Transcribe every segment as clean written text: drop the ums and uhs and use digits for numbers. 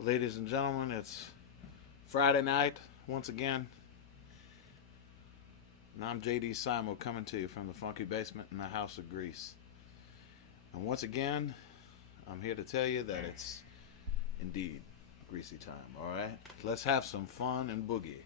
Ladies and gentlemen, it's Friday night once again. And I'm Simo coming to you from the funky basement in the house of Grease. And once again, I'm here to tell you that it's indeed Greasy time, alright? Let's have some fun and boogie.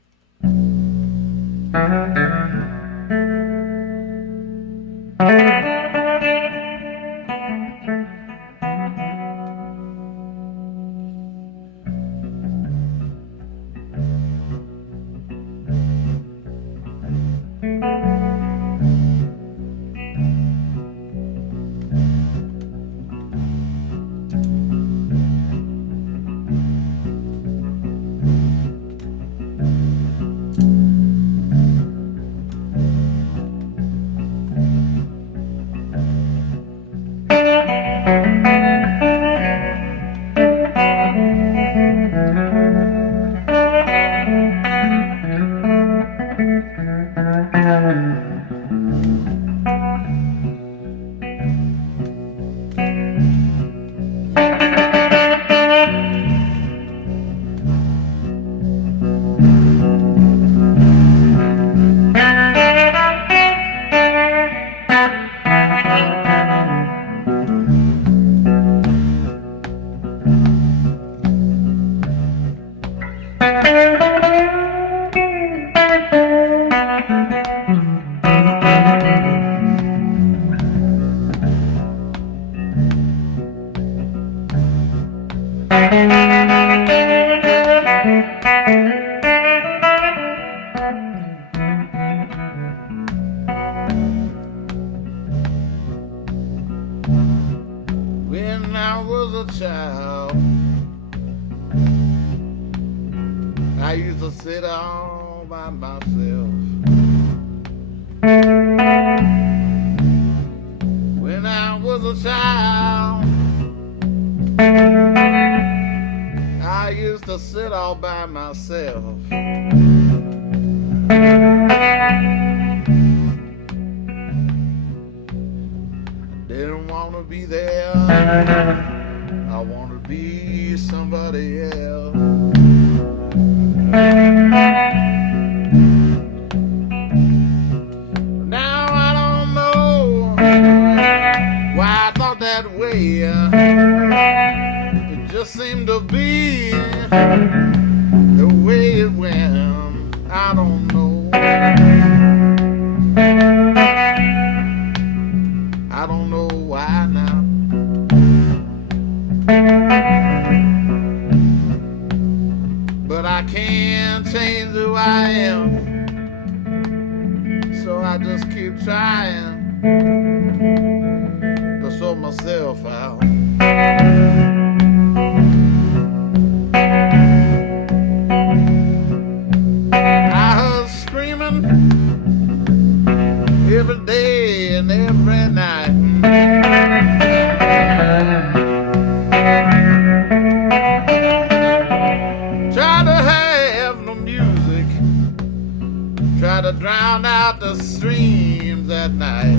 When I was a child, I used to sit all by myself. When I was a child, I used to sit all by myself. Didn't want to be there. I want to be somebody else. Now I don't know why I thought that way. It just seemed to be the way it went. I don't know. I don't know why now. But I can't change who I am, so I just keep trying to sort myself out. I heard screaming every day and every night. Try to have no music, try to drown out the streams at night.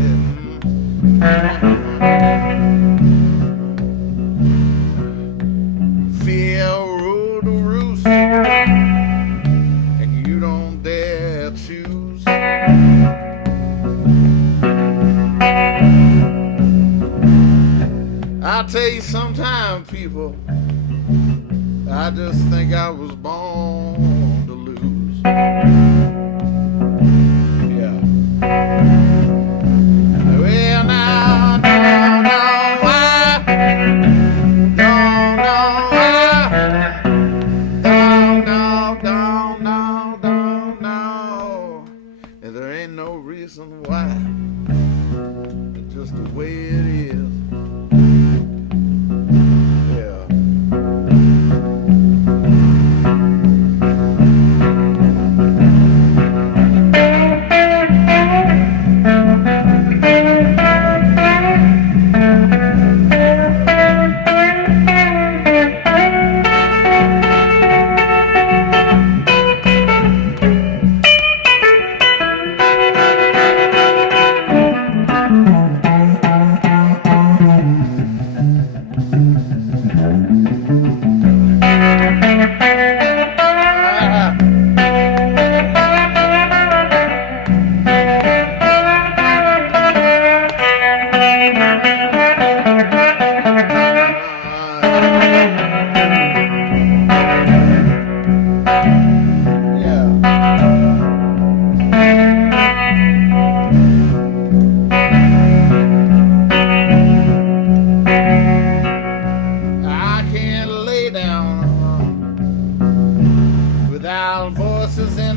Fear ruled the roost, and you don't dare choose. I'll tell you sometime, people, I just think I was born to lose. Yeah. Well, now, don't know why. Don't know why. Don't know. And there ain't no reason why. It's just the way it is.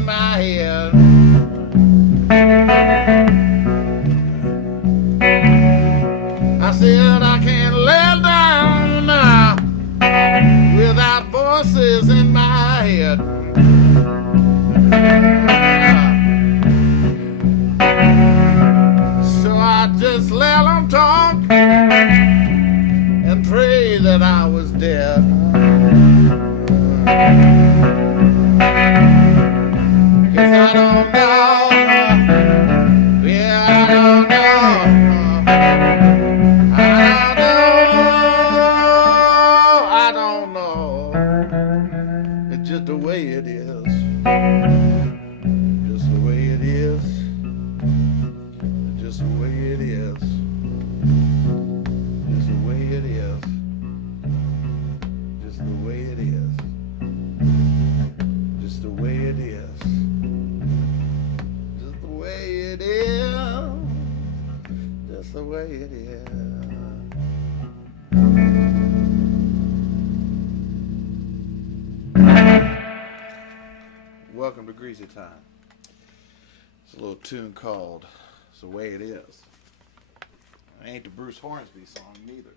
my head. I said I can't lay down without voices in my head. So I just let them talk and pray that I was dead. Cause I don't know, yeah, I don't know, I don't know, it's just the way it is, just the way it is, just the way it is, just the way it is, just the way it is, just the way it is. It is just the way it is. Welcome to Greasy Time. It's a little tune called "It's the Way It Is." It ain't the Bruce Hornsby song neither.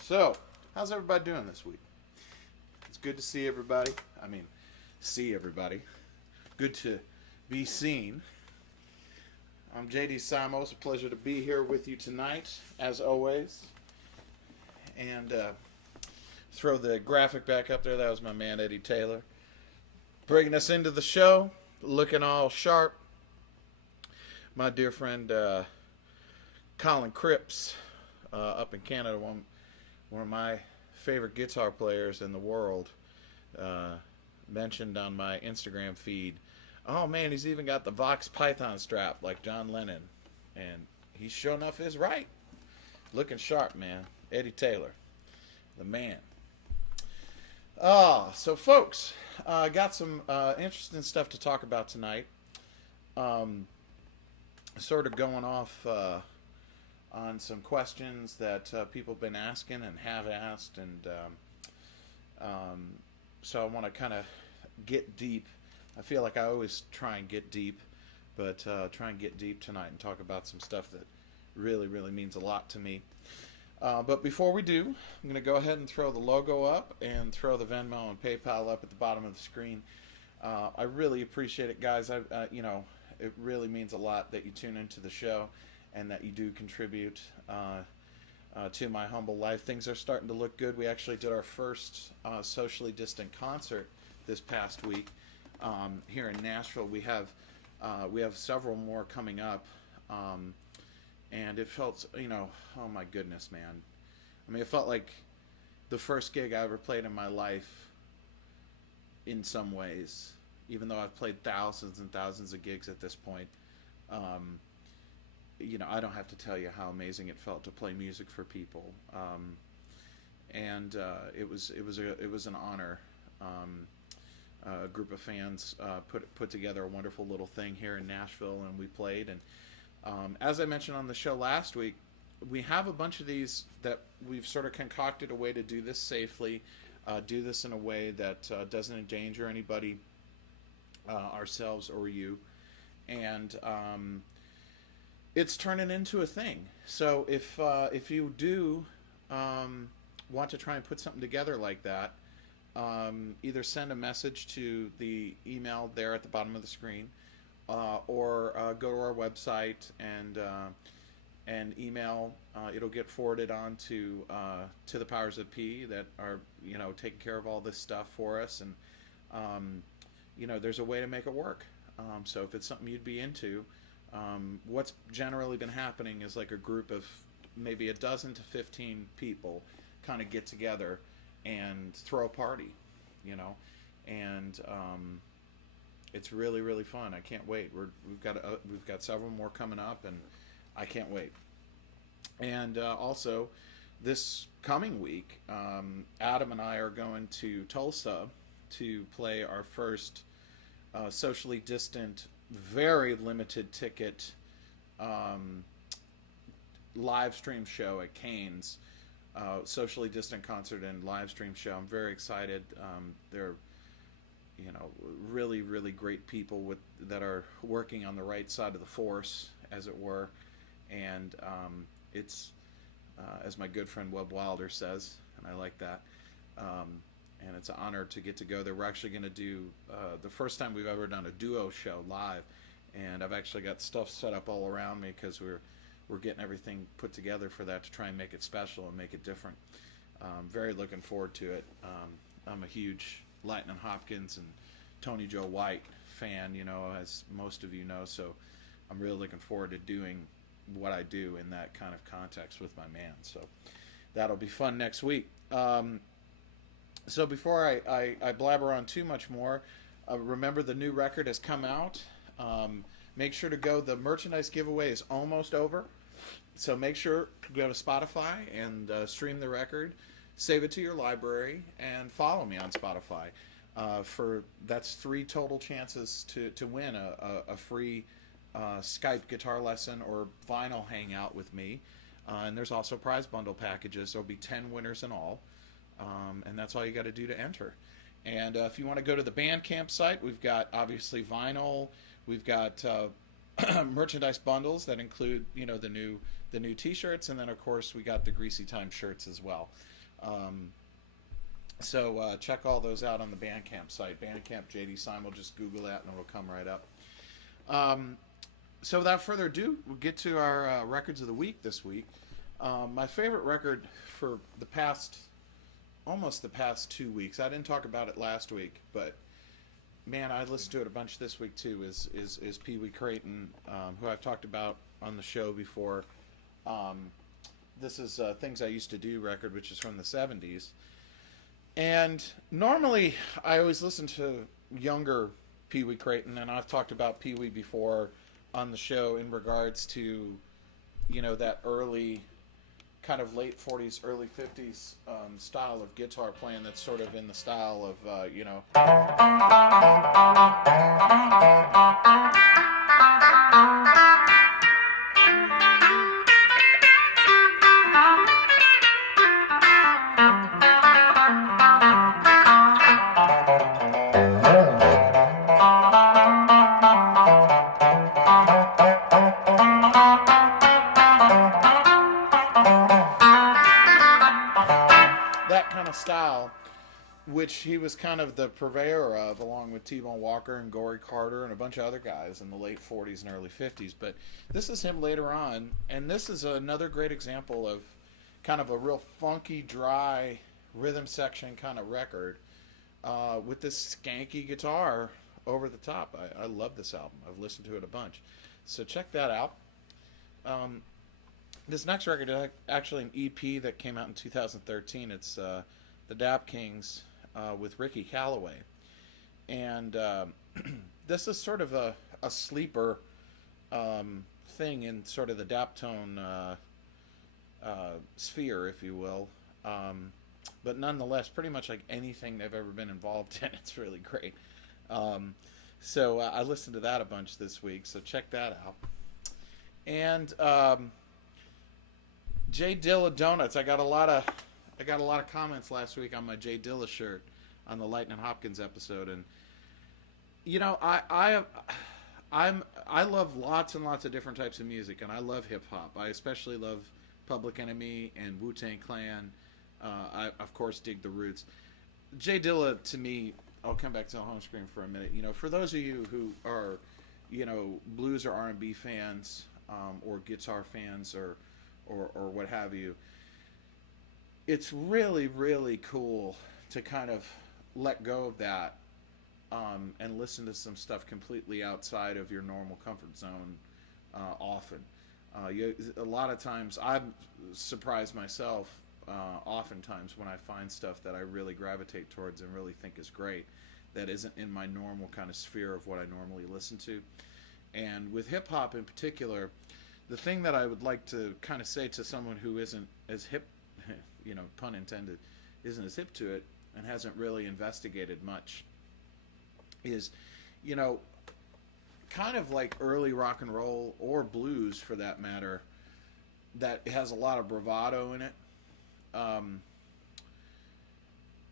So, how's everybody doing this week? It's good to see everybody. I mean, see everybody. Good to be seen. I'm jdsimomusic. It's a pleasure to be here with you tonight, as always. And throw the graphic back up there. That was my man Eddie Taylor bringing us into the show, looking all sharp. My dear friend Colin Cripps up in Canada, one of my favorite guitar players in the world, mentioned on my Instagram feed, oh man, he's even got the Vox Python strap like John Lennon. And he sure enough is right. Looking sharp, man. Eddie Taylor, the man. So folks, got some interesting stuff to talk about tonight. Sort of going off on some questions that people have been asking and have asked. And so I want to kind of get deep. I feel like I always try and get deep, but try and get deep tonight and talk about some stuff that really, really means a lot to me. But before we do, I'm going to go ahead and throw the logo up and throw the Venmo and PayPal up at the bottom of the screen. I really appreciate it, guys. It really means a lot that you tune into the show and that you do contribute to my humble life. Things are starting to look good. We actually did our first socially distant concert this past week. Here in Nashville. We have several more coming up, and it felt, oh my goodness, man. I mean, it felt like the first gig I ever played in my life in some ways, even though I've played thousands and thousands of gigs at this point. I don't have to tell you how amazing it felt to play music for people, and it was an honor. A group of fans put together a wonderful little thing here in Nashville, and we played. And as I mentioned on the show last week, we have a bunch of these that we've sort of concocted a way to do this safely, do this in a way that doesn't endanger anybody, ourselves or you. And it's turning into a thing. So if you do want to try and put something together like that, either send a message to the email there at the bottom of the screen, or go to our website and email. It'll get forwarded on to the powers that be that are taking care of all this stuff for us, and there's a way to make it work. So if it's something you'd be into, what's generally been happening is like a group of maybe 12 to 15 people kind of get together and throw a party, and it's really, really fun. I can't wait. We've got several more coming up, and I can't wait. And also, this coming week, Adam and I are going to Tulsa to play our first socially distant, very limited ticket live stream show at Cain's. Socially distant concert and live stream show. I'm very excited. They're really, really great people that are working on the right side of the force, as it were. And it's, as my good friend Webb Wilder says, and I like that. Um, and it's an honor to get to go there. We're actually going to do the first time we've ever done a duo show live, and I've actually got stuff set up all around me because we're getting everything put together for that to try and make it special and make it different. Very looking forward to it. I'm a huge Lightning Hopkins and Tony Joe White fan, as most of you know. So I'm really looking forward to doing what I do in that kind of context with my man. So that'll be fun next week. So before I blabber on too much more, remember the new record has come out. Make sure to go. The merchandise giveaway is almost over. So make sure to go to Spotify and stream the record, save it to your library, and follow me on Spotify. That's 3 total chances to win a free Skype guitar lesson or vinyl hangout with me. And there's also prize bundle packages. There'll be 10 winners in all. And that's all you got to do to enter. And if you want to go to the Bandcamp site, we've got obviously vinyl. We've got merchandise bundles that include the new T-shirts, and then of course we got the Greasy Time shirts as well. So check all those out on the Bandcamp site. Bandcamp jdsimomusic. Just Google that and it'll come right up. So without further ado, we'll get to our records of the week this week. My favorite record for almost the past 2 weeks. I didn't talk about it last week, but man, I listened to it a bunch this week too. Is Pee Wee Crayton, who I've talked about on the show before. This is Things I Used to Do record, which is from the 70s. And normally, I always listen to younger Pee Wee Crayton, and I've talked about Pee Wee before on the show in regards to, that early, kind of late 40s, early 50s style of guitar playing that's sort of in the style of, that kind of style, which he was kind of the purveyor of, along with T-Bone Walker and Gory Carter and a bunch of other guys in the late 40s and early 50s. But this is him later on, and this is another great example of kind of a real funky, dry rhythm section kind of record with this skanky guitar over the top. I love this album. I've listened to it a bunch. So check that out. This next record is actually an EP that came out in 2013. It's the Dap Kings with Ricky Calloway. And this is sort of a sleeper thing in sort of the Daptone sphere, if you will. But nonetheless, pretty much like anything they've ever been involved in, it's really great. So I listened to that a bunch this week, so check that out. And J Dilla Donuts. I got a lot of comments last week on my J Dilla shirt on the Lightning Hopkins episode, and I love lots and lots of different types of music, and I love hip hop. I especially love Public Enemy and Wu-Tang Clan. I of course dig the Roots. J Dilla, to me, I'll come back to the home screen for a minute. For those of you who are blues or R&B fans, or guitar fans, or what have you, it's really, really cool to kind of let go of that and listen to some stuff completely outside of your normal comfort zone often. A lot of times I'm surprised myself oftentimes when I find stuff that I really gravitate towards and really think is great that isn't in my normal kind of sphere of what I normally listen to. And with hip-hop in particular, the thing that I would like to kind of say to someone who isn't as hip, pun intended, isn't as hip to it and hasn't really investigated much is, kind of like early rock and roll or blues for that matter, that has a lot of bravado in it.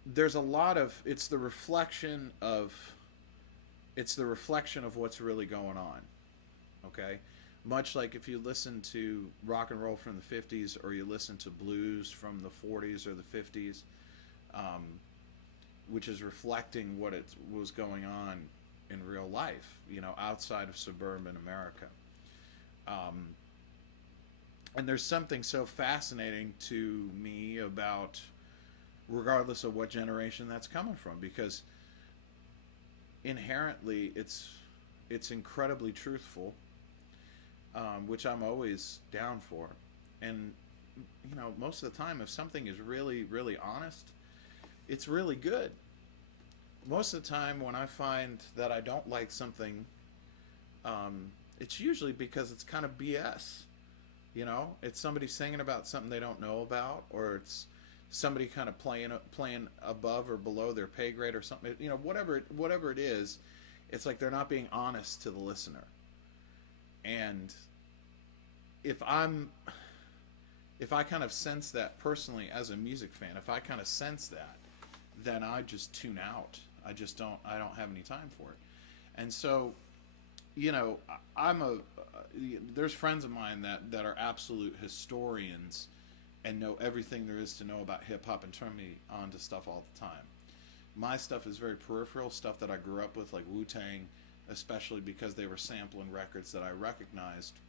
there's a lot of it's the reflection of what's really going on. Okay, much like if you listen to rock and roll from the 50s, or you listen to blues from the 40s or the 50s, um, which is reflecting what it was going on in real life, outside of suburban America. Um, and there's something so fascinating to me about, regardless of what generation that's coming from, because inherently it's incredibly truthful, which I'm always down for. And most of the time, if something is really, really honest, it's really good. Most of the time, when I find that I don't like something, it's usually because it's kind of BS. It's somebody singing about something they don't know about, or it's somebody kind of playing above or below their pay grade or something. Whatever it is, it's like they're not being honest to the listener. And if I kind of sense that personally as a music fan, if I kind of sense that, then I just tune out. I don't have any time for it. And so, there's friends of mine that are absolute historians and know everything there is to know about hip hop and turn me on to stuff all the time. My stuff is very peripheral, stuff that I grew up with, like Wu-Tang, especially because they were sampling records that I recognized.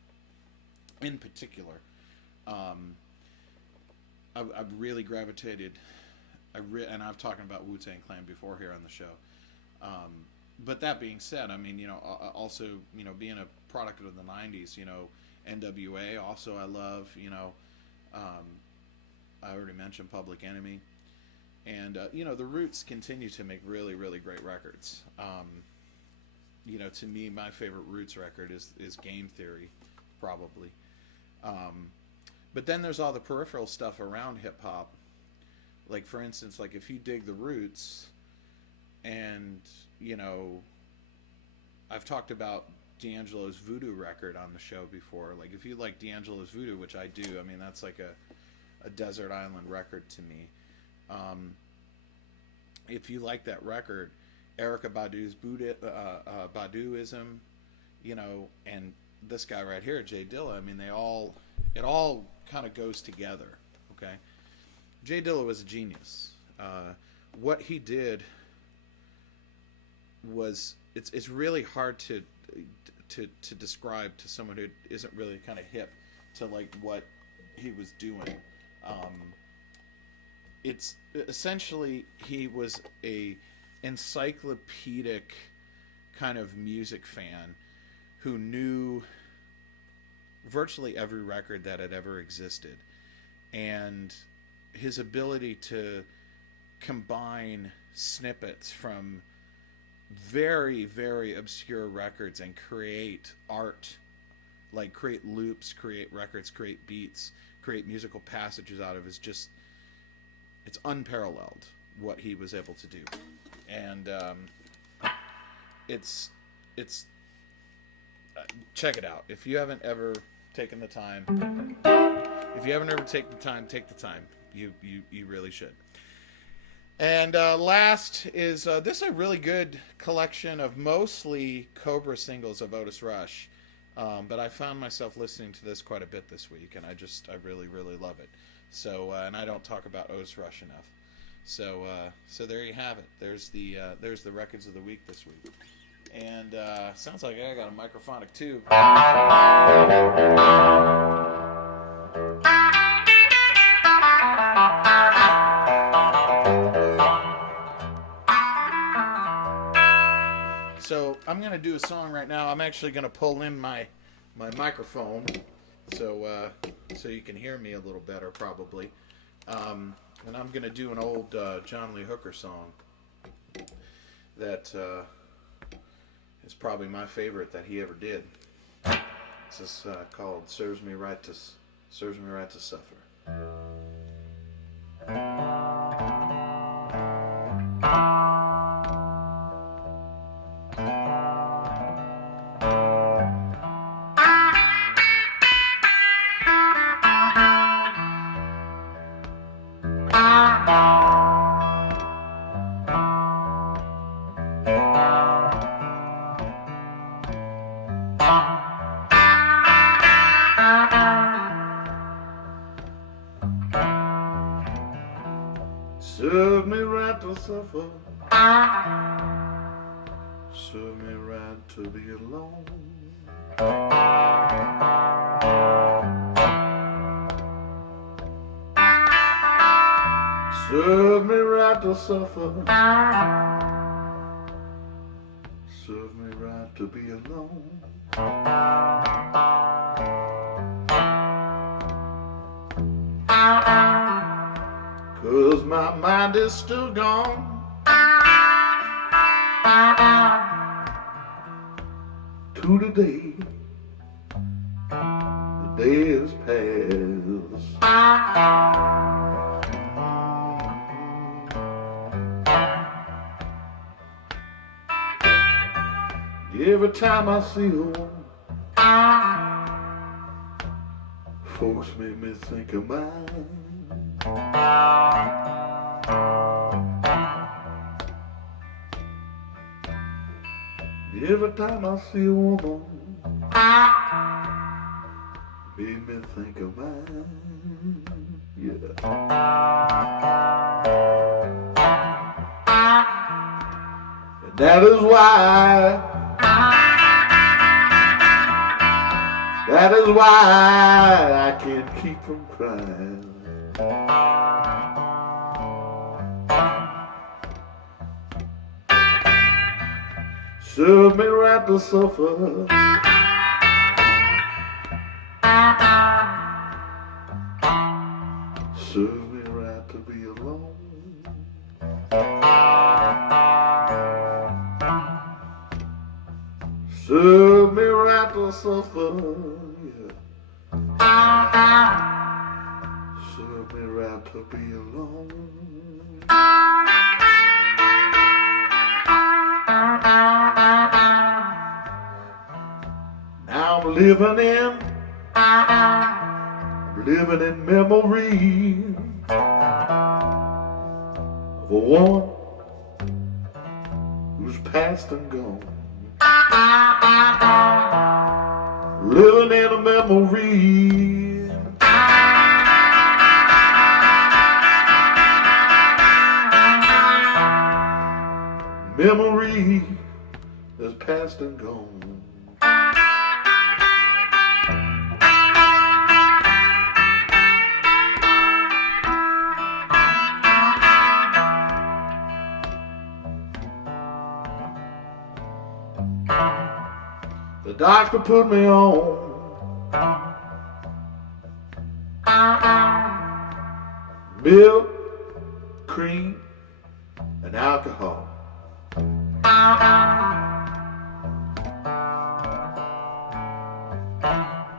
In particular, I've really gravitated. And I've talked about Wu-Tang Clan before here on the show. But that being said, also, being a product of the 90s, NWA also I love, I already mentioned Public Enemy. And, the Roots continue to make really, really great records. To me, my favorite Roots record is Game Theory, probably. But then there's all the peripheral stuff around hip-hop. Like, for instance, like if you dig the Roots, and, I've talked about D'Angelo's Voodoo record on the show before. Like, if you like D'Angelo's Voodoo, which I do, that's like a desert island record to me. If you like that record, Erykah Badu's Baduism, and this guy right here, Jay Dilla, it all kind of goes together, okay? Jay Dilla was a genius. What he did was, it's really hard to describe to someone who isn't really kind of hip to like what he was doing. It's essentially, he was a encyclopedic kind of music fan who knew virtually every record that had ever existed, and his ability to combine snippets from very, very obscure records and create art, like create loops, create records, create beats, create musical passages out of, is just, it's unparalleled what he was able to do. And it's check it out. If you haven't ever taken the time, take the time. You really should. And last is this is a really good collection of mostly Cobra singles of Otis Rush, but I found myself listening to this quite a bit this week, and I really, really love it. So and I don't talk about Otis Rush enough. So there you have it. There's the records of the week this week. And sounds like I got a microphonic too. So I'm gonna do a song right now. I'm actually gonna pull in my microphone so you can hear me a little better probably. And I'm gonna do an old John Lee Hooker song that is probably my favorite that he ever did. This is called "Serves Me Right to Suffer." Serve me right to suffer. Serve me right to be alone. Serve me right to suffer. Serve me right to be alone. 'Cause my mind is still gone. To the day is past. Every time I see a woman, folks make me think of mine. Every time I see a woman, make me think of mine. Yeah. And that is why I can't keep from crying. Serve me right to suffer. Serve me right to be alone. Serve me right to suffer. Yeah. Serve me right to be alone. Now I'm living in memory of a woman who's past and gone. Living in a memory. Memory that's past and gone. The doctor put me on milk, cream, and alcohol.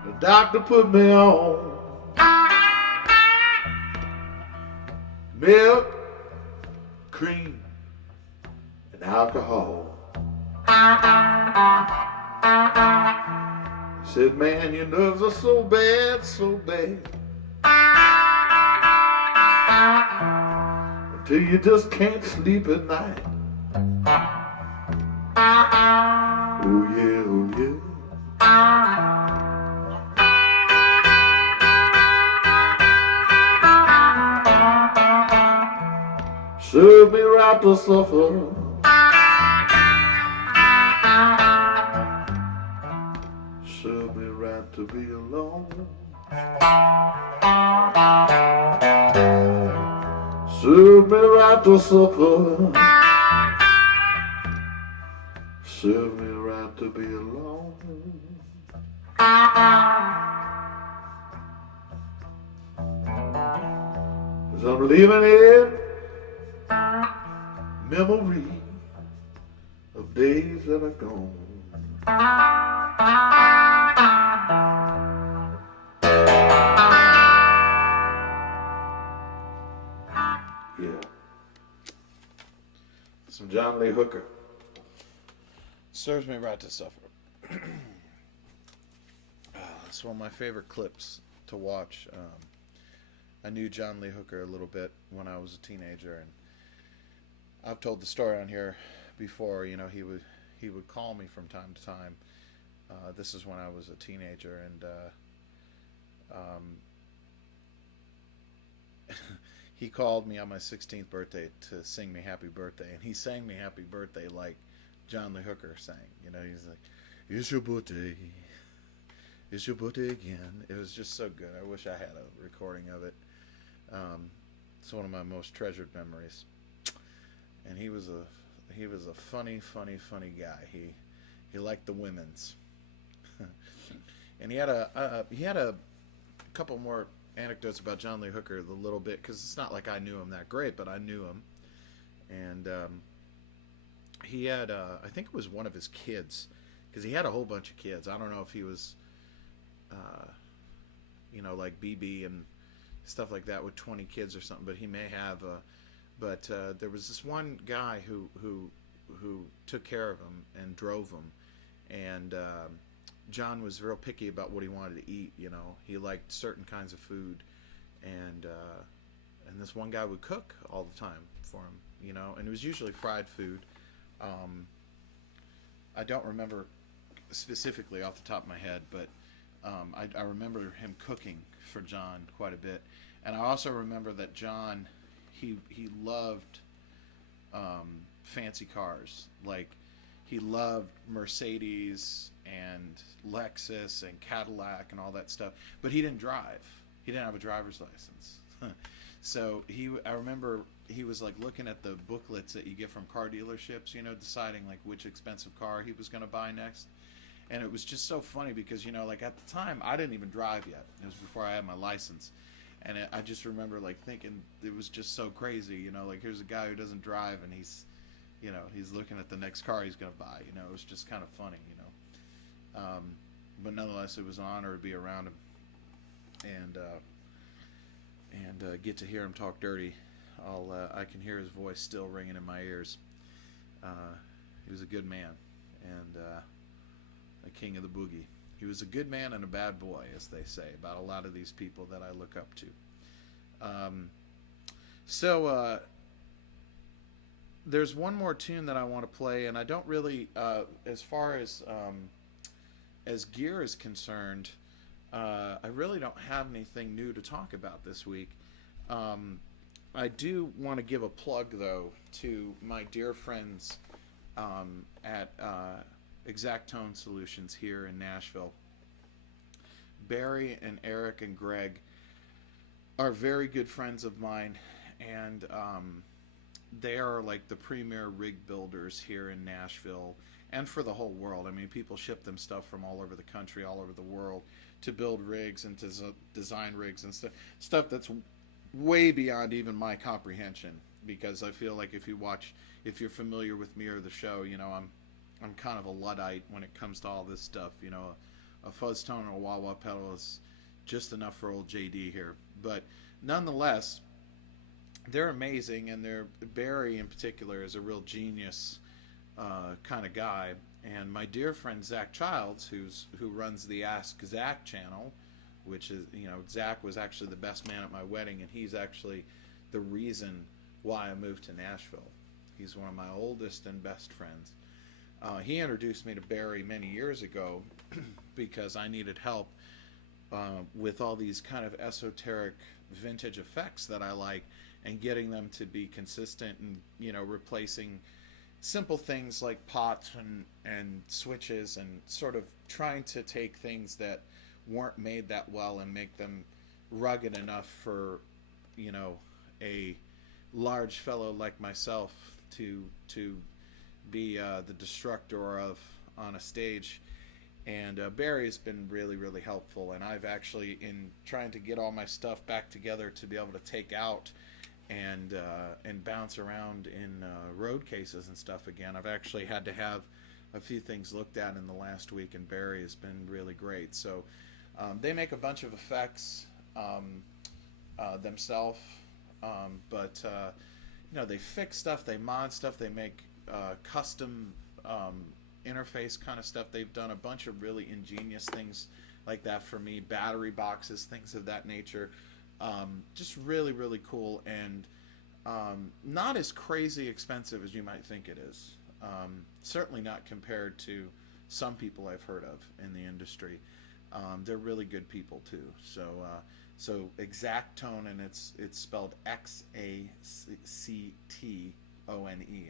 The doctor put me on milk, cream, and alcohol. He said, man, your nerves are so bad, so bad, until you just can't sleep at night. Oh yeah, oh yeah. Serve me right to suffer. Serve me right to be alone. Serve me right to suffer. Serve me right to be alone. 'Cause I'm living in memory of days that are gone. Yeah. Some John Lee Hooker. Serves me right to suffer. It's one of my favorite clips to watch. I knew John Lee Hooker a little bit when I was a teenager, and I've told the story on here before. You know, he would call me from time to time. This is when I was a teenager, and he called me on my 16th birthday to sing me happy birthday, and he sang me happy birthday like John Lee Hooker sang. You know, he's like, "It's your birthday, it's your birthday again." It was just so good. I wish I had a recording of it. It's one of my most treasured memories. And he was a funny guy. He liked the women's, and he had a couple more anecdotes about John Lee Hooker, the little bit, because it's not like I knew him that great, but I knew him, and he had I think it was one of his kids, because he had a whole bunch of kids. I don't know if he was, like BB and stuff like that with 20 kids or something, but he may have. But there was this one guy who took care of him and drove him, and John was real picky about what he wanted to eat. You know, he liked certain kinds of food, and this one guy would cook all the time for him. You know, and it was usually fried food. I don't remember specifically off the top of my head, but I remember him cooking for John quite a bit, and I also remember that John, he loved fancy cars. Like, he loved Mercedes and Lexus and Cadillac and all that stuff, but he didn't drive. He didn't have a driver's license. So I remember he was like looking at the booklets that you get from car dealerships, you know, deciding like which expensive car he was going to buy next. And it was just so funny because, you know, like at the time I didn't even drive yet. It was before I had my license. And I just remember like thinking it was just so crazy, you know, like here's a guy who doesn't drive and he's looking at the next car he's going to buy. You know, it was just kind of funny, you know. But nonetheless, it was an honor to be around him and get to hear him talk dirty. I can hear his voice still ringing in my ears. He was a good man and a king of the boogie. He was a good man and a bad boy, as they say about a lot of these people that I look up to. So there's one more tune that I want to play, and I don't really, as far as gear is concerned, I really don't have anything new to talk about this week. I do want to give a plug, though, to my dear friends at Exact Tone Solutions here in Nashville. Barry and Eric and Greg are very good friends of mine, and they are like the premier rig builders here in Nashville and for the whole world. I mean, people ship them stuff from all over the country, all over the world, to build rigs and to design rigs and stuff that's way beyond even my comprehension, because I feel like if you're familiar with me or the show, you know, I'm kind of a Luddite when it comes to all this stuff. You know, a fuzz tone or a wah-wah pedal is just enough for old JD here. But nonetheless, they're amazing, and Barry in particular is a real genius kind of guy. And my dear friend Zach Childs, who runs the Ask Zach channel, which is, you know, Zach was actually the best man at my wedding, and he's actually the reason why I moved to Nashville. He's one of my oldest and best friends. He introduced me to Barry many years ago because I needed help with all these kind of esoteric vintage effects that I like, and getting them to be consistent, and, you know, replacing simple things like pots and switches, and sort of trying to take things that weren't made that well and make them rugged enough for, you know, a large fellow like myself to be the destructor of on a stage. And Barry has been really, really helpful, and I've actually, in trying to get all my stuff back together to be able to take out and bounce around in road cases and stuff again, I've actually had to have a few things looked at in the last week, and Barry has been really great. So they make a bunch of effects themselves, but you know, they fix stuff, they mod stuff, they make custom interface kind of stuff. They've done a bunch of really ingenious things like that for me, battery boxes, things of that nature. Just really, really cool, and not as crazy expensive as you might think it is. Certainly not compared to some people I've heard of in the industry. They're really good people too. So Exact Tone, and it's spelled XACTONE,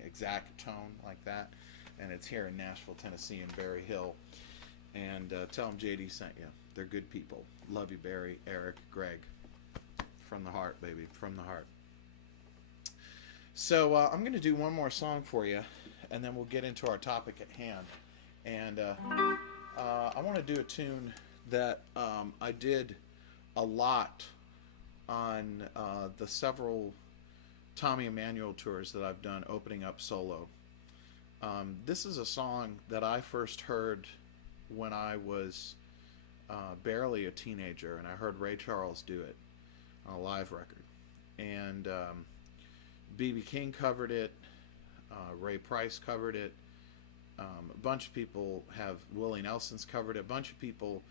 Exact Tone, like that, and it's here in Nashville, Tennessee, in Berry Hill. And tell them JD sent you. They're good people. Love you, Barry, Eric, Greg. From the heart, baby, from the heart. So I'm going to do one more song for you, and then we'll get into our topic at hand. And I want to do a tune that I did a lot on the several Tommy Emmanuel tours that I've done opening up solo. This is a song that I first heard when I was barely a teenager, and I heard Ray Charles do it on a live record. And B.B. King covered it, Ray Price covered it, a bunch of people have, Willie Nelson's covered it, a bunch of people.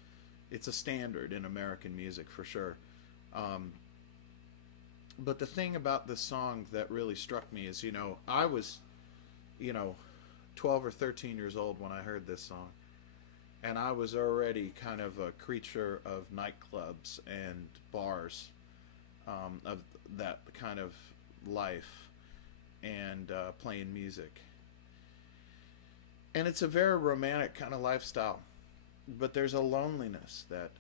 It's a standard in American music for sure. But the thing about this song that really struck me is, I was, 12 or 13 years old when I heard this song. And I was already kind of a creature of nightclubs and bars, of that kind of life, and playing music. And it's a very romantic kind of lifestyle. But there's a loneliness that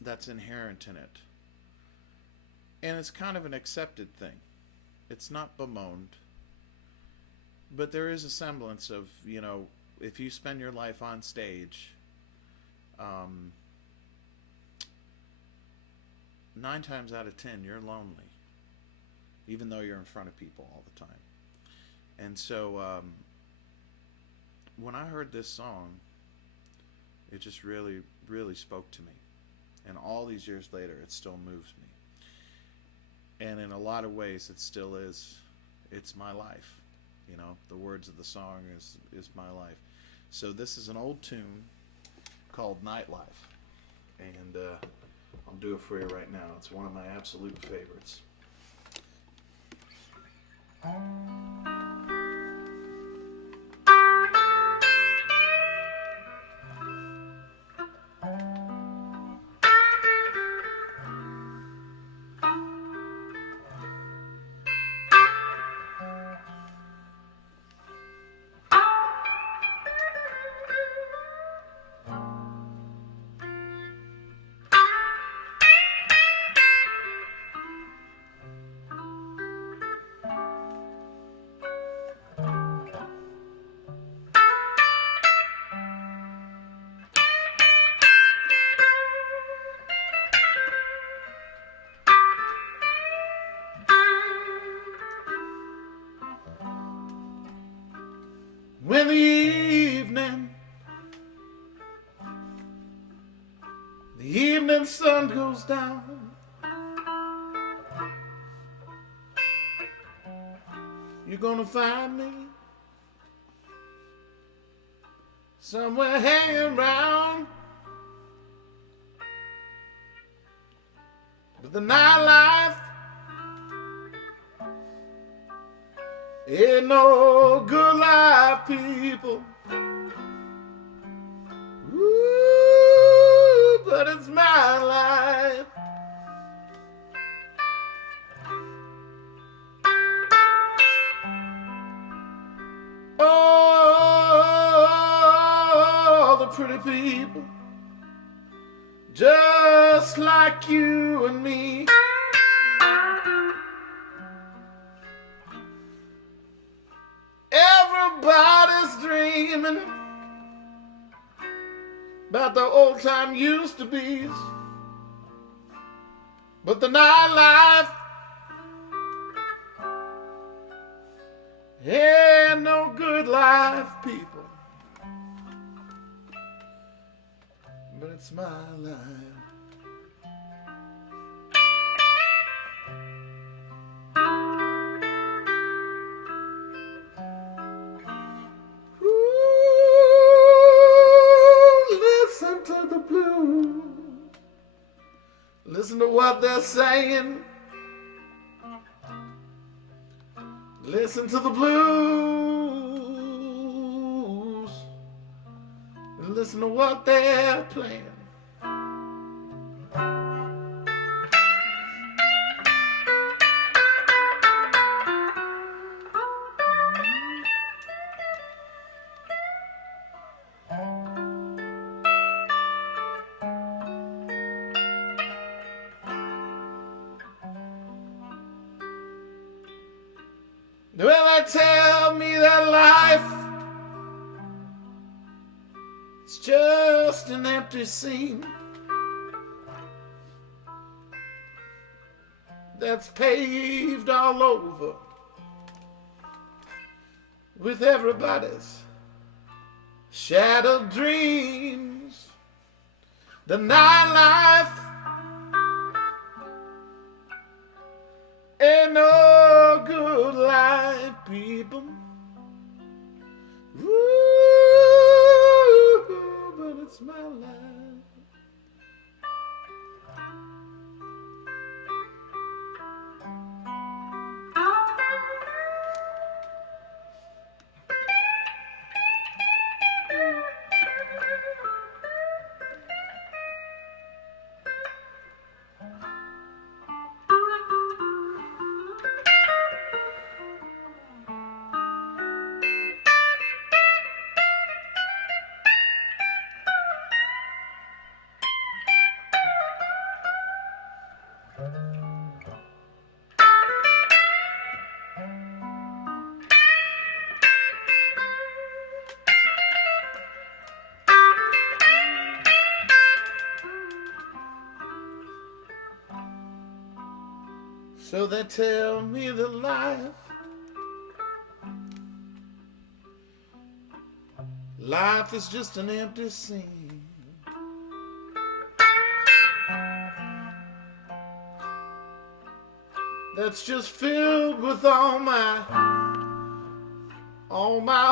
that's inherent in it. And it's kind of an accepted thing. It's not bemoaned. But there is a semblance of, if you spend your life on stage, 9 times out of 10, you're lonely. Even though you're in front of people all the time. And so, when I heard this song, it just really, really spoke to me. And all these years later, it still moves me. And in a lot of ways, it still is. It's my life. The words of the song is my life. So this is an old tune called Nightlife. And I'll do it for you right now. It's one of my absolute favorites. When the evening sun goes down, you're gonna find me somewhere hanging around. But the nightlife ain't no good life, people. Ooh, but it's my life. Oh, the pretty people, just like you and me. Everybody's dreaming about the old time used to be, but the nightlife ain't no good life, people. But it's my life. To the blues, listen to what they're saying. Listen to the blues, listen to what they're playing. Well, they tell me that life is just an empty scene that's paved all over with everybody's shattered dreams. The nightlife ain't no good life, people. Ooh, but it's my life. So they tell me that life is just an empty scene. That's just filled with all my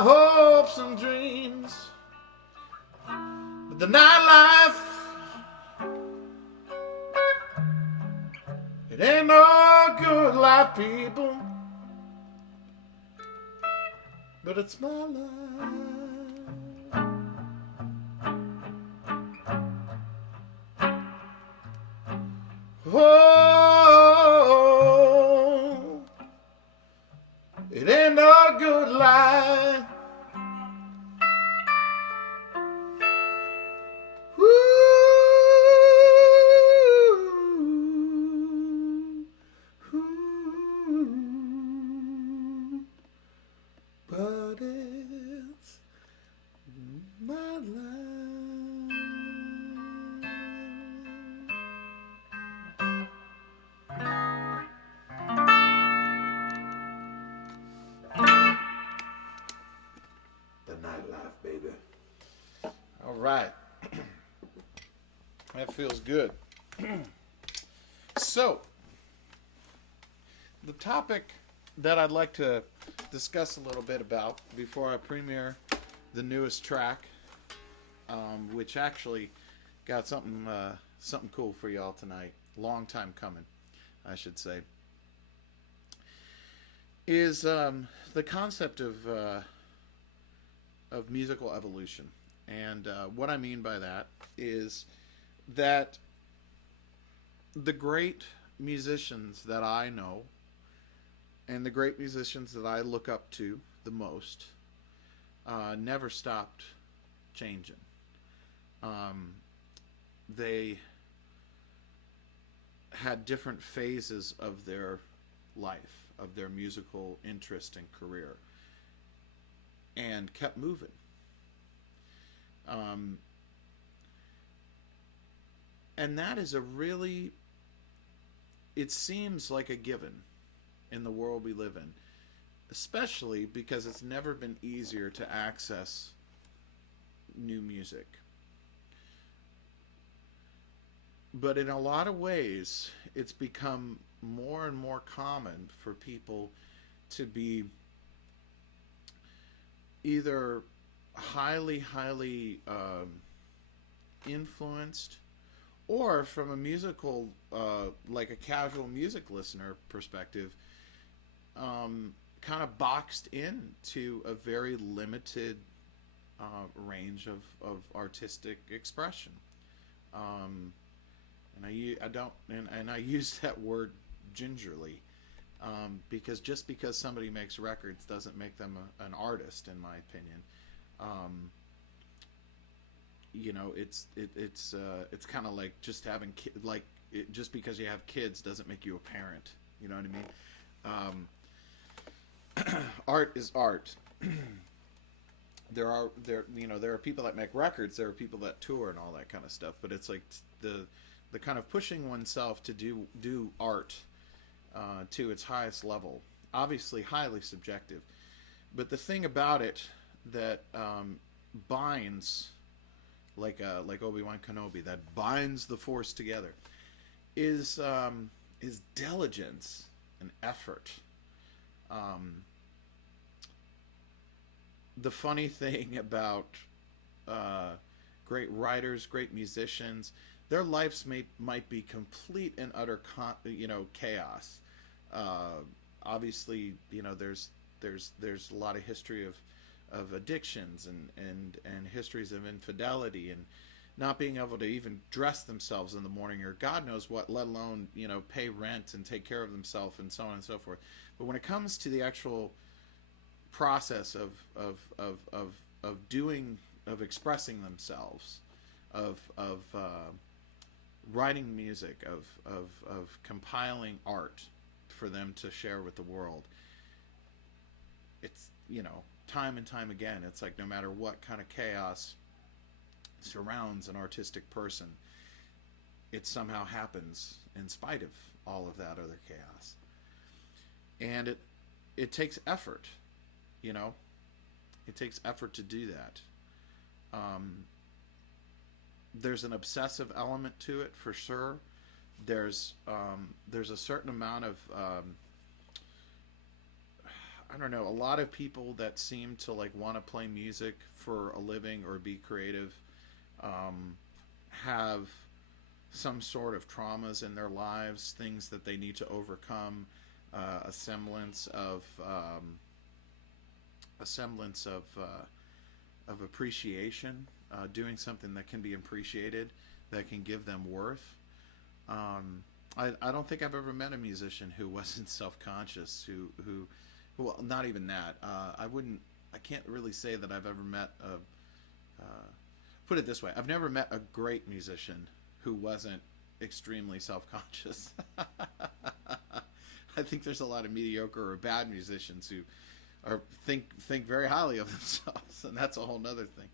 hopes and dreams. But the nightlife, it ain't no good life, people, but it's my life. Oh, it ain't no good life. But it's my life. The nightlife, baby. All right. That feels good. So, the topic that I'd like to discuss a little bit about before I premiere the newest track, which actually got something cool for y'all tonight. Long time coming, I should say. Is the concept of musical evolution, and what I mean by that is that the great musicians that I know and the great musicians that I look up to the most never stopped changing. They had different phases of their life, of their musical interest and career, and kept moving. And that is a really, it seems like a given in the world we live in, especially because it's never been easier to access new music. But in a lot of ways, it's become more and more common for people to be either highly influenced, or from a musical, like a casual music listener perspective, kind of boxed into a very limited range of artistic expression. Um, I don't and I use that word gingerly, because just because somebody makes records doesn't make them an artist, in my opinion. Um, it's kind of like just having just because you have kids doesn't make you a parent. You know what I mean? Art is art. There are people that make records, there are people that tour and all that kind of stuff, but it's like the kind of pushing oneself to do art to its highest level, obviously highly subjective, but the thing about it that binds, like Obi-Wan Kenobi, that binds the Force together is diligence and effort. Um, the funny thing about uh, great writers, great musicians, their lives might be complete and utter chaos. Uh, Obviously, there's a lot of history of addictions and histories of infidelity and not being able to even dress themselves in the morning or God knows what, let alone pay rent and take care of themselves and so on and so forth. But when it comes to the actual process of doing, of expressing themselves, of writing music, of compiling art for them to share with the world, it's time and time again, it's like no matter what kind of chaos surrounds an artistic person, it somehow happens in spite of all of that other chaos. And it takes effort, you know it takes effort to do that. um, there's an obsessive element to it for sure. There's a certain amount of I don't know, a lot of people that seem to like want to play music for a living or be creative have some sort of traumas in their lives, things that they need to overcome, a semblance of a semblance of appreciation, doing something that can be appreciated, that can give them worth. I don't think I've ever met a musician who wasn't self-conscious, who well, not even that. I can't really say that I've ever met put it this way, I've never met a great musician who wasn't extremely self-conscious. I think there's a lot of mediocre or bad musicians who think very highly of themselves, and that's a whole nother thing.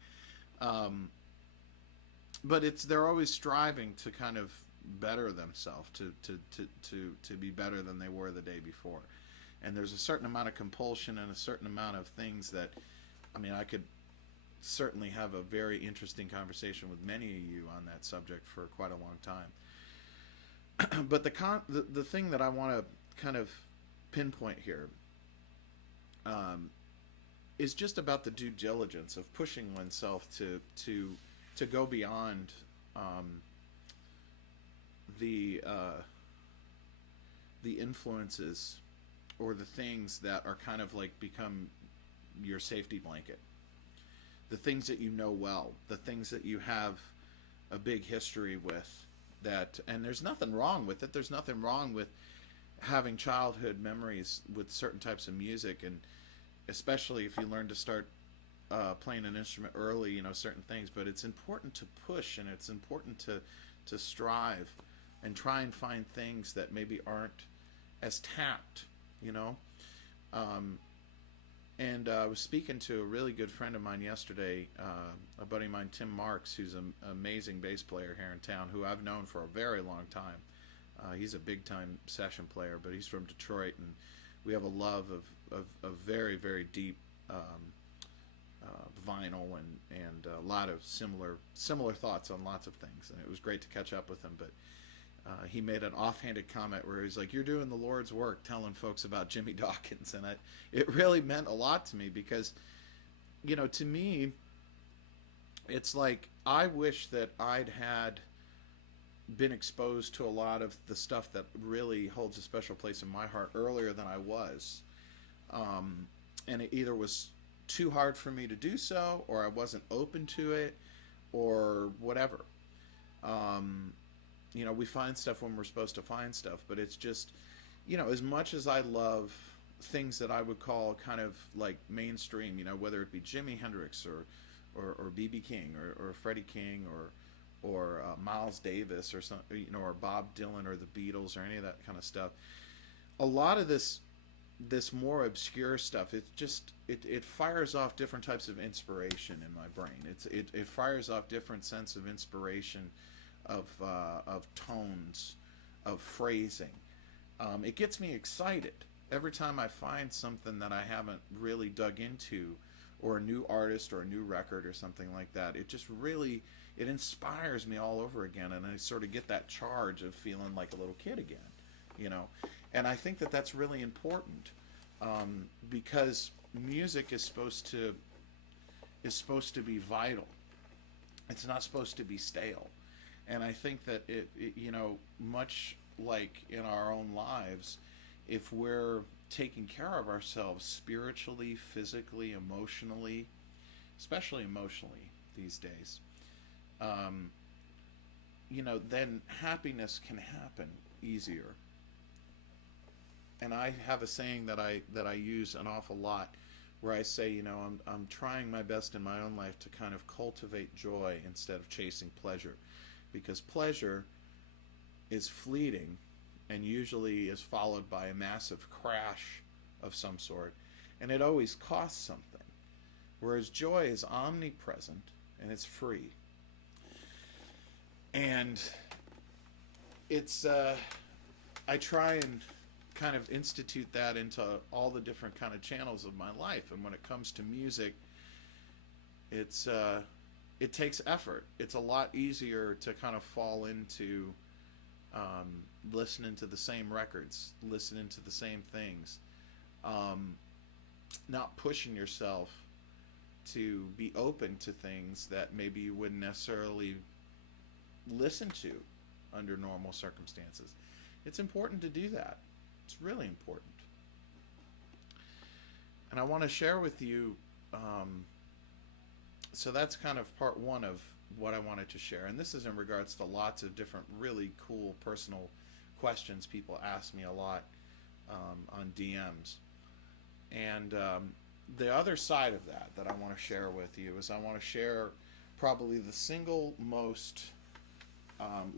But they're always striving to kind of better themselves, to be better than they were the day before. And there's a certain amount of compulsion and a certain amount of things that, I mean, I could certainly have a very interesting conversation with many of you on that subject for quite a long time. But the thing that I want to kind of pinpoint here is just about the due diligence of pushing oneself to go beyond the influences or the things that are kind of like become your safety blanket, the things that you know well, the things that you have a big history with, that, and there's nothing wrong with it. There's nothing wrong with having childhood memories with certain types of music, and especially if you learn to start playing an instrument early, certain things. But it's important to push, and it's important to strive and try and find things that maybe aren't as tapped, and I was speaking to a really good friend of mine yesterday, a buddy of mine, Tim Marks, who's an amazing bass player here in town, who I've known for a very long time. He's a big-time session player, but he's from Detroit, and we have a love of very, very deep vinyl and a lot of similar thoughts on lots of things. And it was great to catch up with him, but he made an offhanded comment where he's like, "You're doing the Lord's work telling folks about Jimmy Dawkins," and it really meant a lot to me, because, to me, it's like I wish that I'd had been exposed to a lot of the stuff that really holds a special place in my heart earlier than I was, and it either was too hard for me to do so, or I wasn't open to it, or whatever. Um, we find stuff when we're supposed to find stuff, but it's just, as much as I love things that I would call kind of like mainstream, whether it be Jimi Hendrix or B.B. King or Freddie King or Miles Davis or some, or Bob Dylan or the Beatles or any of that kind of stuff. A lot of this more obscure stuff, it fires off different types of inspiration in my brain. It fires off different sense of inspiration, of tones, of phrasing. It gets me excited every time I find something that I haven't really dug into, or a new artist or a new record or something like that. It just really, it inspires me all over again, and I sort of get that charge of feeling like a little kid again. And I think that that's really important, because music is supposed to be vital. It's not supposed to be stale. And I think that it much like in our own lives, if we're taking care of ourselves spiritually, physically, emotionally, especially emotionally these days, then happiness can happen easier. And I have a saying that I use an awful lot, where I say, I'm trying my best in my own life to kind of cultivate joy instead of chasing pleasure, because pleasure is fleeting and usually is followed by a massive crash of some sort, and it always costs something, whereas joy is omnipresent and it's free. And it's I try and kind of institute that into all the different kind of channels of my life. And when it comes to music, it takes effort. It's a lot easier to kind of fall into listening to the same records, listening to the same things, not pushing yourself to be open to things that maybe you wouldn't necessarily listen to under normal circumstances. It's important to do that. It's really important. And I want to share with you, so that's kind of part one of what I wanted to share. And this is in regards to lots of different really cool personal questions people ask me a lot on DMs. And the other side of that I want to share with you is I want to share probably the single most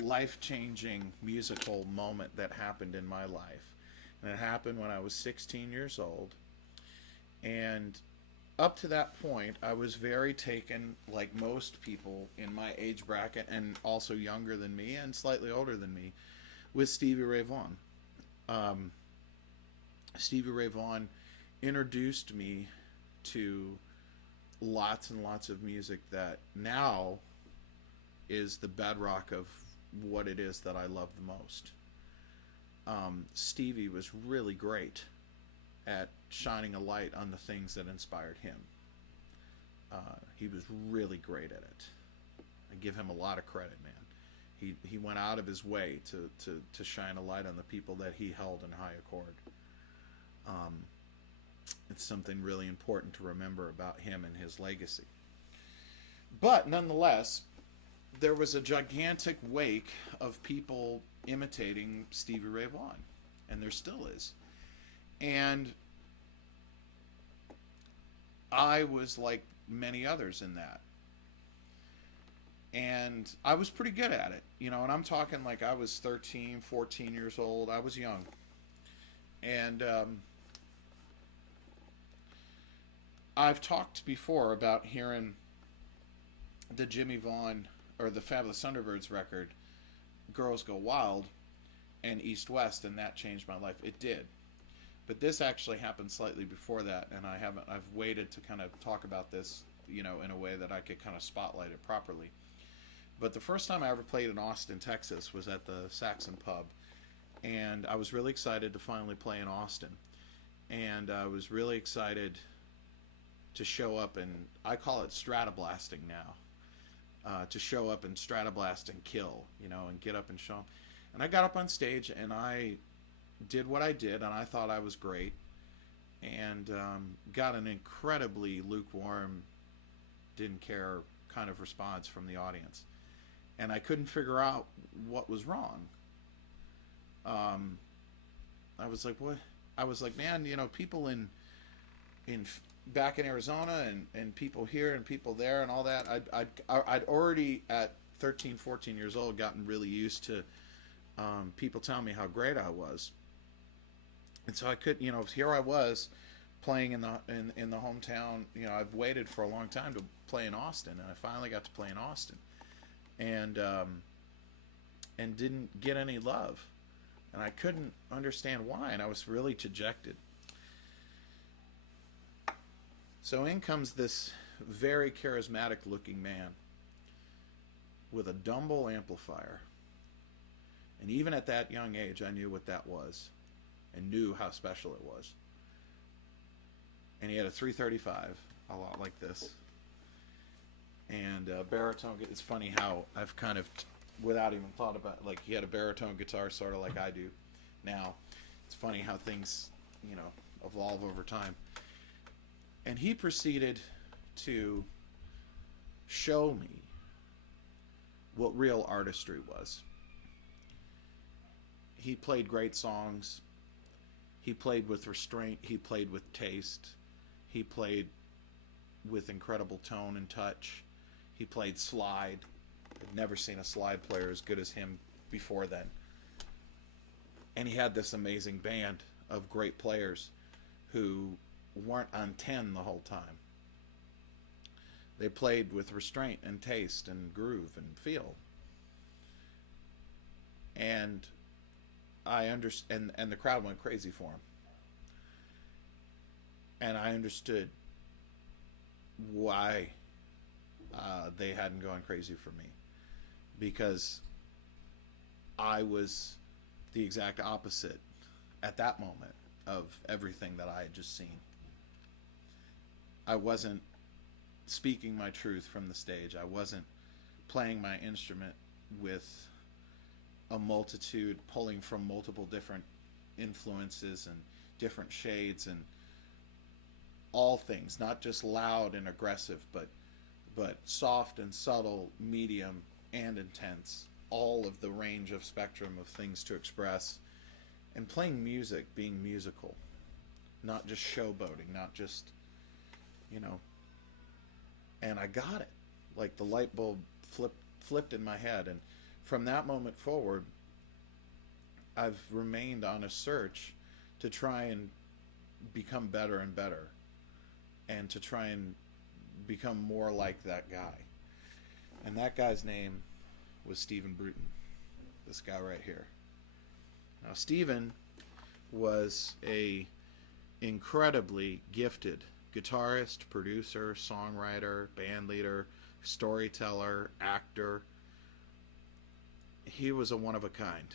life-changing musical moment that happened in my life. And it happened when I was 16 years old. And up to that point, I was very taken, like most people in my age bracket, and also younger than me and slightly older than me, with Stevie Ray Vaughan. Stevie Ray Vaughan introduced me to lots and lots of music that now is the bedrock of what it is that I love the most. Stevie was really great at shining a light on the things that inspired him. He was really great at it. I give him a lot of credit, man. He went out of his way to shine a light on the people that he held in high accord. It's something really important to remember about him and his legacy. But nonetheless, there was a gigantic wake of people imitating Stevie Ray Vaughan, and there still is. And I was like many others in that. And I was pretty good at it, and I'm talking like I was 13, 14 years old. I was young. And I've talked before about hearing the Jimmy Vaughan, or the Fabulous Thunderbirds record, Girls Go Wild, and East West, and that changed my life. It did. But this actually happened slightly before that, and I've waited to kind of talk about this, in a way that I could kind of spotlight it properly. But the first time I ever played in Austin, Texas was at the Saxon Pub, and I was really excited to finally play in Austin. And I was really excited to show up, and I call it stratablasting now. To show up and stratablast and kill, and get up and show them. And I got up on stage and I did what I did, and I thought I was great. and got an incredibly lukewarm, didn't care kind of response from the audience. And I couldn't figure out what was wrong. I was like, what? I was like, man, you know, people in back in Arizona and people here and people there and all that. I'd already at 13, 14 years old gotten really used to people telling me how great I was, and so I could, you know, here I was playing in the hometown. You know, I've waited for a long time to play in Austin, and I finally got to play in Austin, and didn't get any love, and I couldn't understand why, and I was really dejected. So in comes this very charismatic looking man with a Dumble amplifier. And even at that young age, I knew what that was and knew how special it was. And he had a 335, a lot like this. And baritone, it's funny how I've kind of, without even thought about, like he had a baritone guitar sort of like I do now. It's funny how things, you know, evolve over time. And he proceeded to show me what real artistry was. He played great songs. He played with restraint. He played with taste. He played with incredible tone and touch. He played slide. I've never seen a slide player as good as him before then. And he had this amazing band of great players who weren't on 10 the whole time. They played with restraint and taste and groove and feel. And I understand, and the crowd went crazy for him. And I understood why they hadn't gone crazy for me, because I was the exact opposite at that moment of everything that I had just seen. I wasn't speaking my truth from the stage. I wasn't playing my instrument with a multitude, pulling from multiple different influences and different shades and all things, not just loud and aggressive, but soft and subtle, medium and intense, all of the range of spectrum of things to express, and playing music, being musical, not just showboating, not just, you know. And I got it. Like the light bulb flipped in my head, and from that moment forward, I've remained on a search to try and become better and better, and to try and become more like that guy. And that guy's name was Stephen Bruton, this guy right here. Now Stephen was a incredibly gifted guitarist, producer, songwriter, band leader, storyteller, actor. He was a one of a kind.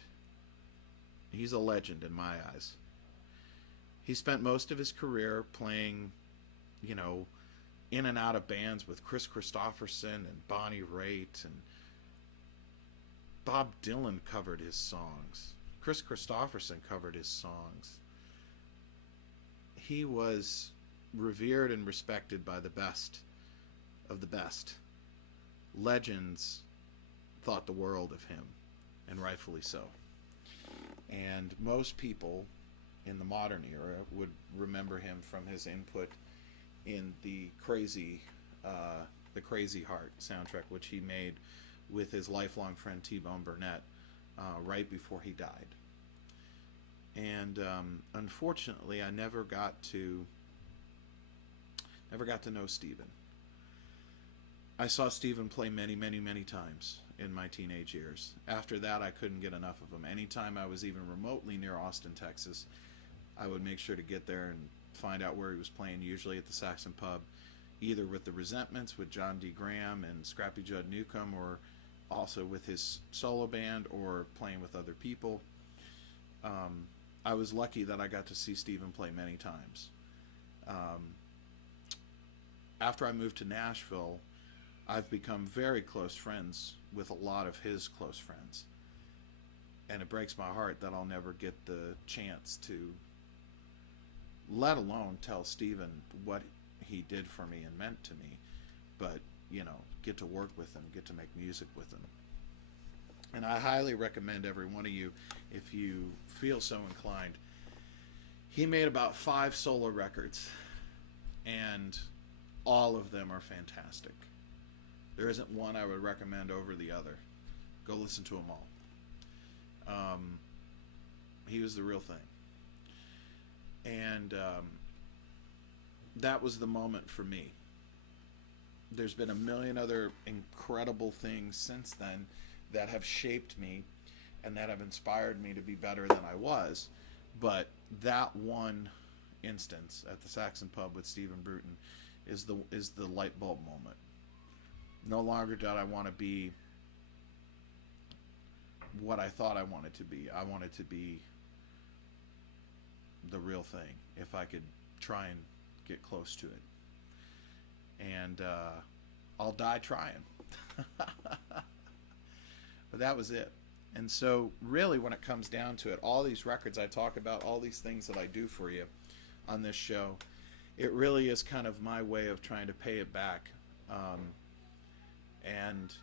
He's a legend in my eyes. He spent most of his career playing, you know, in and out of bands with Chris Christopherson and Bonnie Raitt, and Bob Dylan covered his songs. Chris Christopherson covered his songs. He was revered and respected by the best of the best. Legends thought the world of him, and rightfully so. And most people in the modern era would remember him from his input in the Crazy Heart soundtrack, which he made with his lifelong friend T-Bone Burnett right before he died. And unfortunately, I never got to know Stephen. I saw Stephen play many, many, many times in my teenage years. After that, I couldn't get enough of him. Anytime I was even remotely near Austin, Texas, I would make sure to get there and find out where he was playing, usually at the Saxon Pub, either with the Resentments with John D. Graham and Scrappy Judd Newcomb, or also with his solo band, or playing with other people. I was lucky that I got to see Stephen play many times. After I moved to Nashville, I've become very close friends with a lot of his close friends. And it breaks my heart that I'll never get the chance to let alone tell Steven what he did for me and meant to me, but, you know, get to work with him, get to make music with him. And I highly recommend every one of you, if you feel so inclined. He made about 5 solo records, and all of them are fantastic. There isn't one I would recommend over the other. Go listen to them all. He was the real thing. And that was the moment for me. There's been a million other incredible things since then that have shaped me and that have inspired me to be better than I was. But that one instance at the Saxon Pub with Stephen Bruton is the light bulb moment. No longer did I want to be what I thought I wanted to be. I wanted to be the real thing, if I could try and get close to it. And I'll die trying. But that was it. And so really, when it comes down to it, all these records I talk about, all these things that I do for you on this show, it really is kind of my way of trying to pay it back. And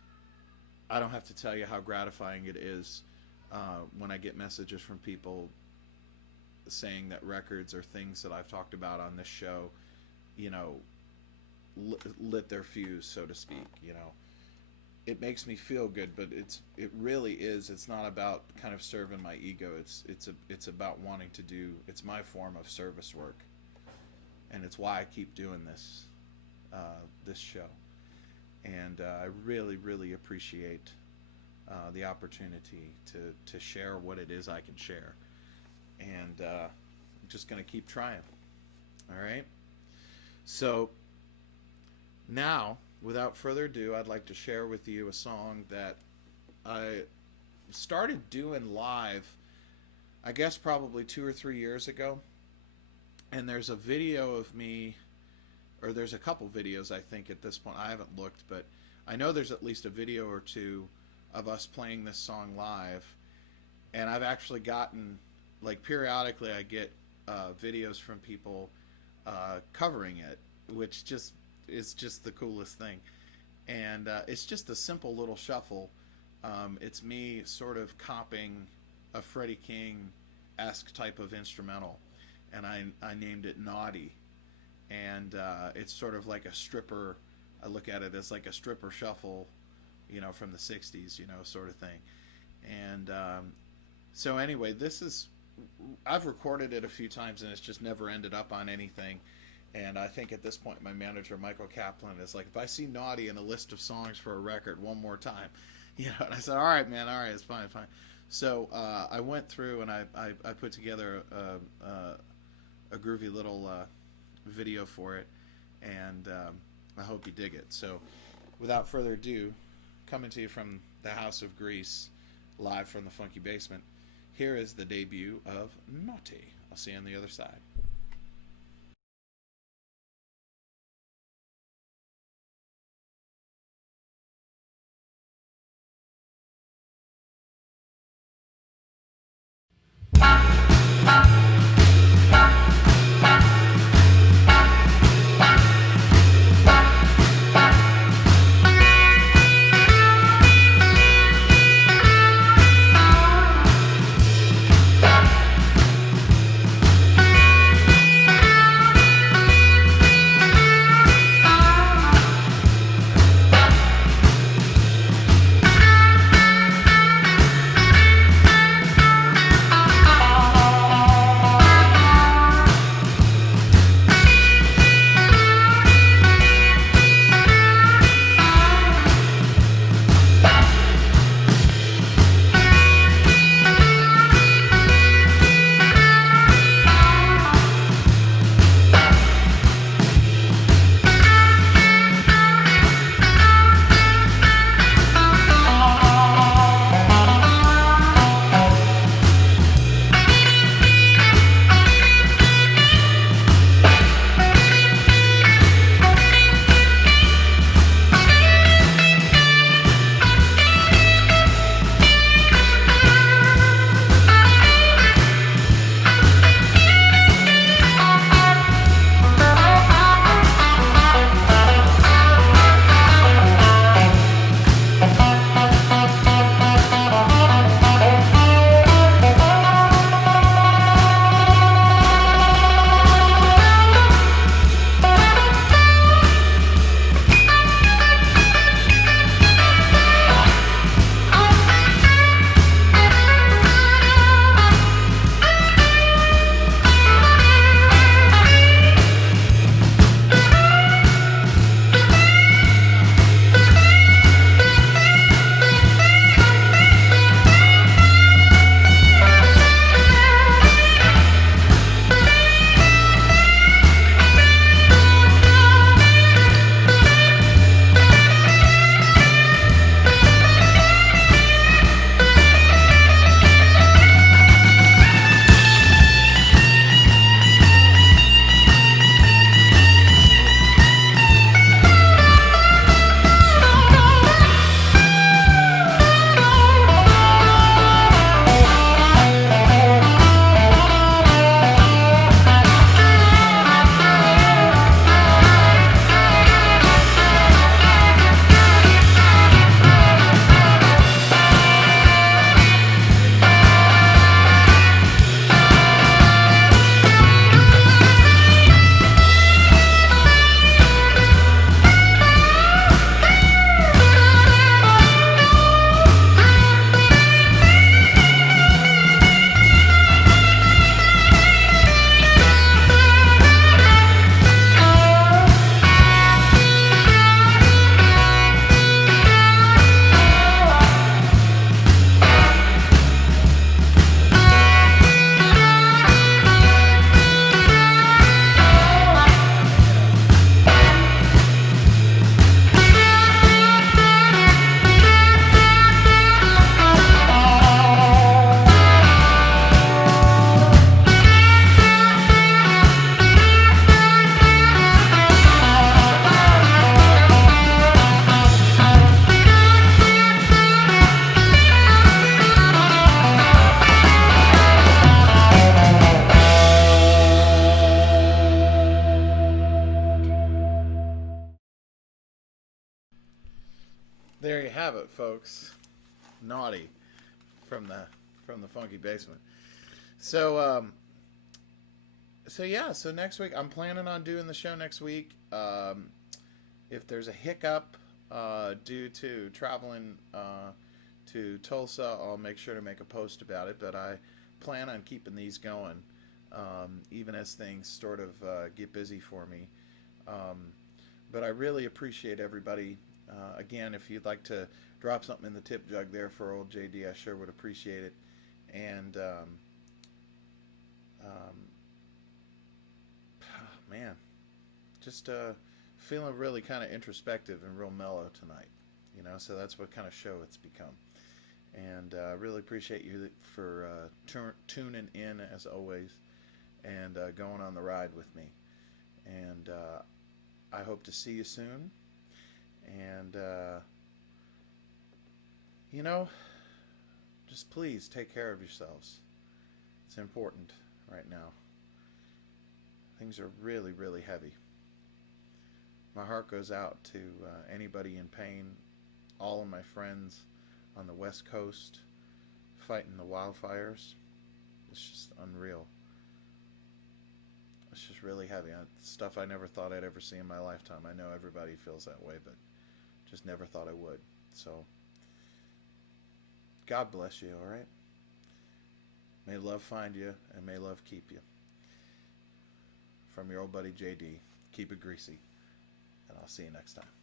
I don't have to tell you how gratifying it is when I get messages from people saying that records or things that I've talked about on this show, you know, lit their fuse, so to speak. You know, it makes me feel good, but it really is. It's not about kind of serving my ego. It's about wanting to do. It's my form of service work, and it's why I keep doing this show. And I really, really appreciate the opportunity to share what it is I can share. And I'm just going to keep trying. All right? So now, without further ado, I'd like to share with you a song that I started doing live, I guess probably 2 or 3 years ago. And there's a video of me, or there's a couple videos I think at this point. I haven't looked, but I know there's at least a video or two of us playing this song live. And I've actually gotten, like, periodically I get videos from people covering it, which just is just the coolest thing. And it's just a simple little shuffle. It's me sort of copying a Freddie King-esque type of instrumental, and I named it gNawty. And it's sort of like a stripper. I look at it as like a stripper shuffle, you know, from the 60s, you know, sort of thing. And so anyway, I've recorded it a few times and it's just never ended up on anything. And I think at this point my manager, Michael Kaplan, is like, if I see gNawty in a list of songs for a record one more time, you know, and I said, all right, man, all right, it's fine. So I went through and I put together a groovy little video for it, and I hope you dig it. So without further ado, coming to you from the House of Grease, live from the Funky Basement, here is the debut of gNawty. I'll see you on the other side. There you have it, folks. Naughty from the funky basement. So so next week I'm planning on doing the show next week. If there's a hiccup due to traveling to Tulsa, I'll make sure to make a post about it. But I plan on keeping these going, even as things sort of get busy for me. But I really appreciate everybody. Again, if you'd like to drop something in the tip jug there for old JD, I sure would appreciate it. And man, just feeling really kind of introspective and real mellow tonight. So that's what kind of show it's become. And really appreciate you for tuning in as always, and going on the ride with me. And I hope to see you soon. And just please take care of yourselves. It's important right now. Things are really, really heavy. My heart goes out to anybody in pain, all of my friends on the West Coast fighting the wildfires. It's just unreal. It's just really heavy. Stuff I never thought I'd ever see in my lifetime. I know everybody feels that way, but just never thought I would. So, God bless you, all right? May love find you, and may love keep you. From your old buddy JD, keep it greasy, and I'll see you next time.